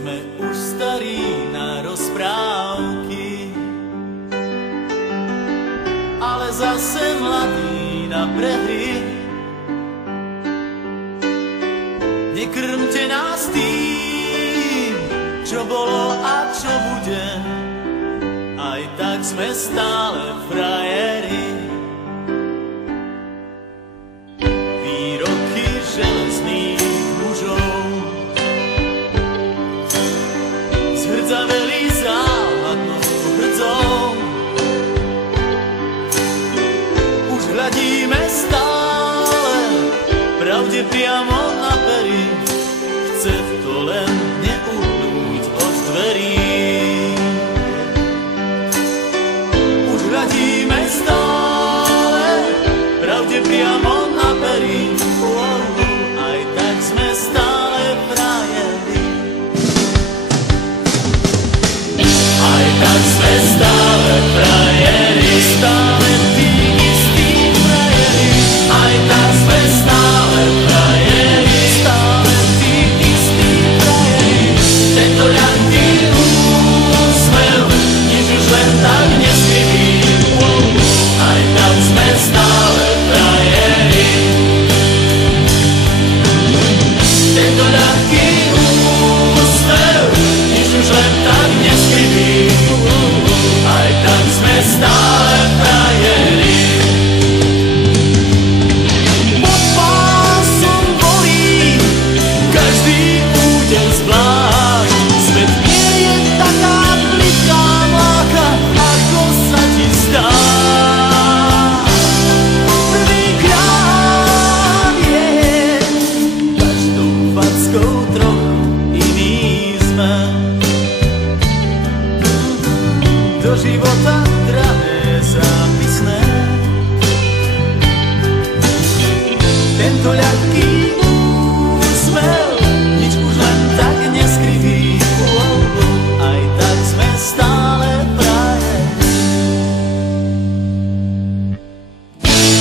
Sme už starí na rozprávky, ale zase mladí na prehry. Nekrmte nás tým, čo bolo a čo bude, aj tak sme stále frajeri. Výroky železných mužov zhrdzaveli záhadnou hrdzou. Už hľadíme stále pravde priamo na pery, chce to len neuhnúť od dverí. Už hľadíme stále pravde priamo na pery, aj tak sme stále frajeri. Aj tak sme stále frajeri, stále tí istí frajeri. Aj tak sme stále frajeri, stále tí istí frajeri. Tento ľahký úsmev nič už len tak neskriví. Aj tak sme stále frajeri. Tento ľahký úsmev nič už len tak neskriví. Aj tak sme stále frajeri. Pod pásom bolí každý údel zvlášť. Svet nie je taká plitká mláka, ako sa ti zdá. Prvýkrát je každou fackou trochu iný sme. Do života drahé zápisné. Tento ľahký úsmev nič už len tak neskriví. Aj tak sme stále frajeri.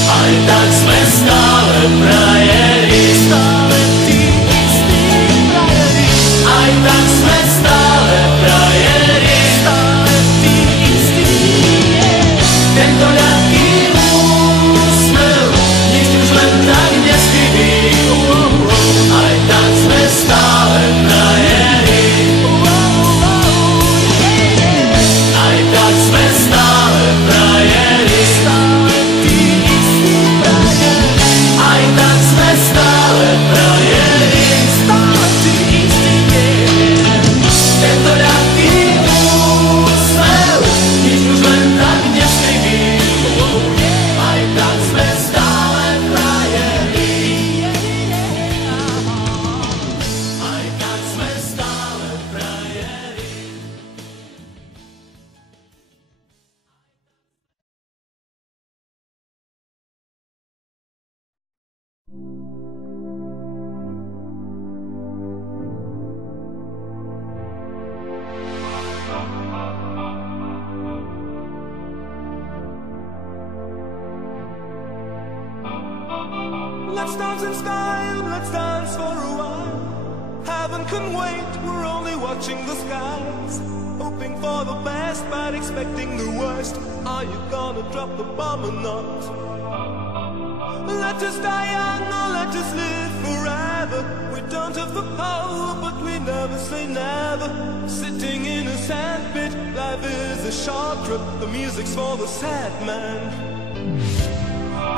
Aj tak sme stále frajeri, stále tí istí frajeri. Aj tak sme stále frajeri, stále tí istí. Tento ľahký úsmev nič už len tak neskriví. Aj tak sme stále frajeri. Aj tak sme stále frajeri, stále tí istí frajeri. Aj tak sme stále frajeri, stále tí istí. Tento ľahký úsmev nič už len tak neskriví. Aj tak sme stále frajeri. Aj tak sme stále frajeri. Let's dance in style, let's dance for a while. Heaven can wait, we're only watching the skies. Hoping for the best, but expecting the worst. Are you gonna drop the bomb or not? Let us die young or let us live forever. We don't have the power, but we never say never. Sitting in a sandpit, life is a short trip. The music's for the sad man.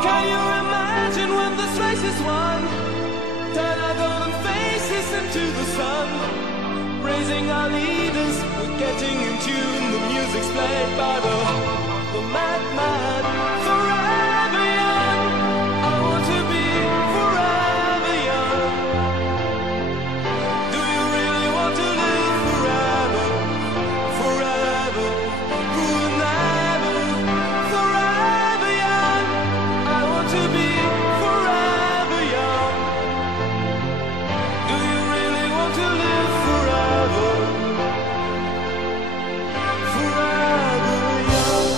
Can you imagine when this race is won? Turn our golden faces into the sun. Raising our leaders, we're getting in tune. The music's played by the madman. Forever young, I want to be forever young. Do you really want to live forever? Forever, never. Forever young, I want to be forever young. Do you really want to live forever? Forever young.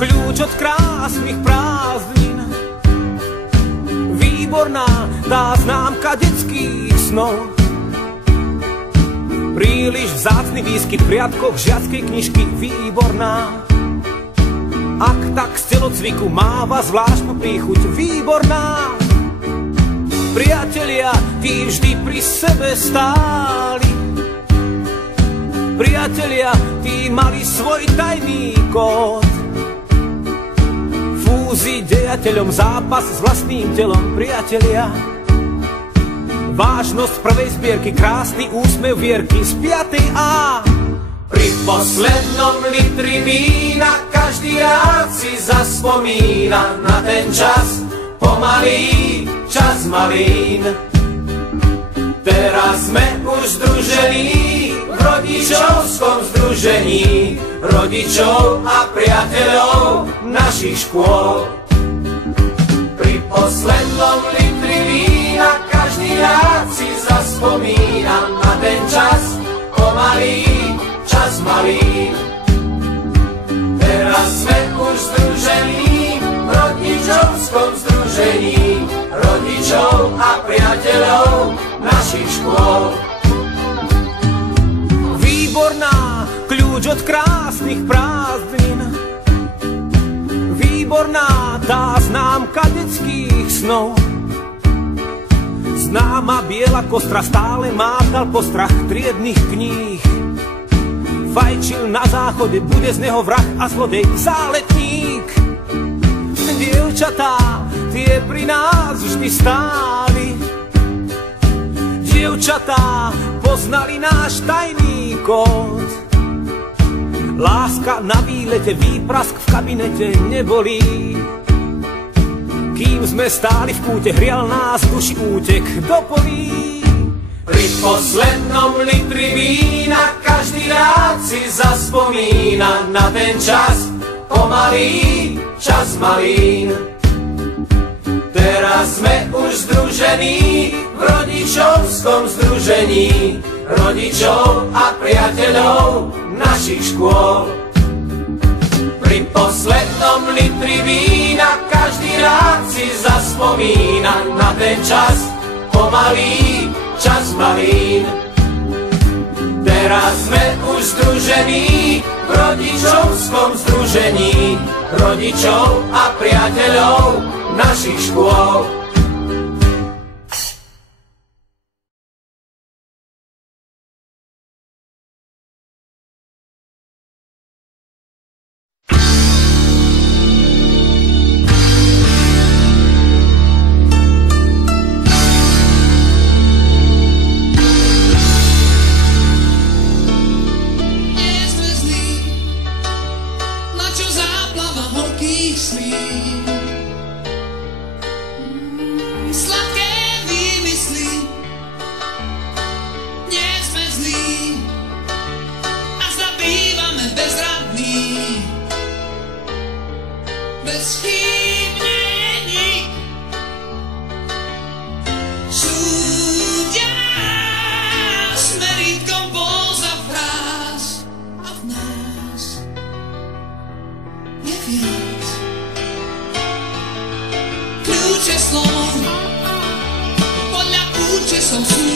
kľúč od krásnych prázdnin. Výborná tá známka detských snov, príliš vzácny výskyt v riadkoch žiackej knižky. Výborná, ak tak z telocviku máva zvláštnu príchuť. Výborná, priatelia, tí vždy pri sebe stáli. Priatelia, tí mali svoj tajný kód. Fúzi dejateľom, zápas s vlastným telom. Priatelia, vážnosť prvej zbierky, krásny úsmev Vierky z 5. A. Pri poslednom litri vína každý rád si zaspomína na ten čas, pomalý čas malín. Teraz sme už združení v rodičovskom združení, rodičov a priateľov našich škôl. Pri poslednom litri vína každý rád si zaspomína na ten čas, pomalý čas malín. Teraz sme už združení v rodičovskom združení, rodičov a priateľov našich škôl. Výborná, kľúč od krásnych prázdnin. Výborná tá známka detských snov. Známa biela kostra stále mátal postrach triednych kníh. Fajčil na záchode, bude z neho vrah a zlodej záletník. Dievčatá, tie pri nás vždy stáli. Dievčatá poznali náš tajný kód. Láska na výlete, výprask v kabinete nebolí. Kým sme stáli v kúte, hrial nás duši útek do polí. Pri poslednom litri vína každý rád si zaspomína na ten čas, pomalý čas malín. Teraz sme už združení v rodičovskom združení, rodičov a priateľov našich škôl. Pri poslednom litri vína každý rád si zaspomína na ten čas, pomalý čas malín. Teraz sme už združení v rodičovskom združení, rodičov a priateľov našich škôl. Kľúče slov podľa úče som sú.